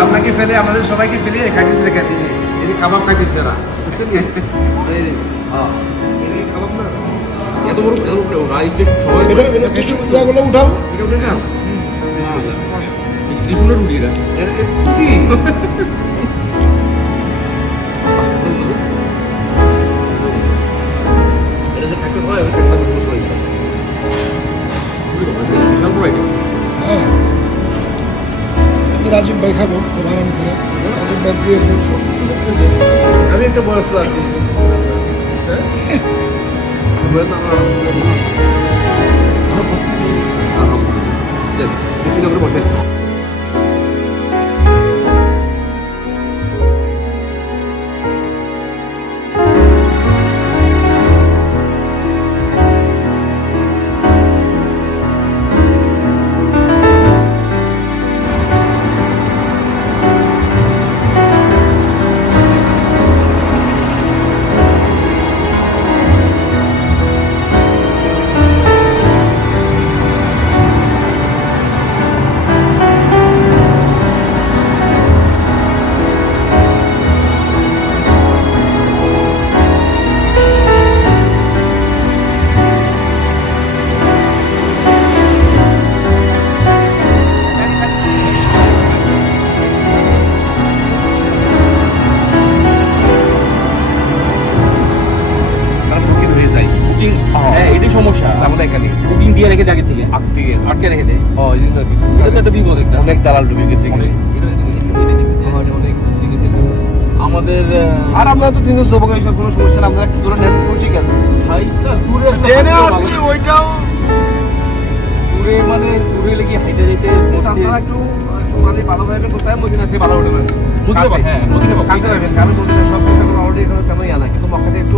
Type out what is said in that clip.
সবাইকে ফেলে আমাদের সবাইকে ফেলে খাইতেছে এই যে এই কাবাব খাইতেছে না বুঝছেন কাবাব না এত বড় রাইস সবাই কিছু উঠাও। এটা উঠে রুটি এটা। এর- এর এটা যে খাইতে হয় রাজীব ভাই খাব ধারণ করে। রাজীব ভাই দিয়ে বলছো আমি একটা বয়স্ক আছি। হ্যাঁ? সমস্যা? ঝামেলা এখানে। বুকিং দিয়ে রেখে আগে থেকে। আগ থেকে। আটকে রেখে দেয় ও এই জন্য কিছু। এটা একটা বিপদ একটা। অনেক দালাল ডুবে গেছে কিছু। আমাদের আর আমরা তো তিনজন যুবক এইসব কোনো সমস্যা না আমাদের একটু দূরে পুরো ঠিক আছে। হাইটা দূরে জেনে আসি ওইটাও। দূরে মানে দূরে লেগে হাইটে যেতে আপনারা একটু মানে ভালো ভাবে কোথায়? মদিনাতে ভালো উঠবেন মদিনা হ্যাঁ, কাছে পাবেন কারণ মদিনা সব কিছু অলরেডি এখানে তেমনই আনা। কিন্তু মক্কাতে একটু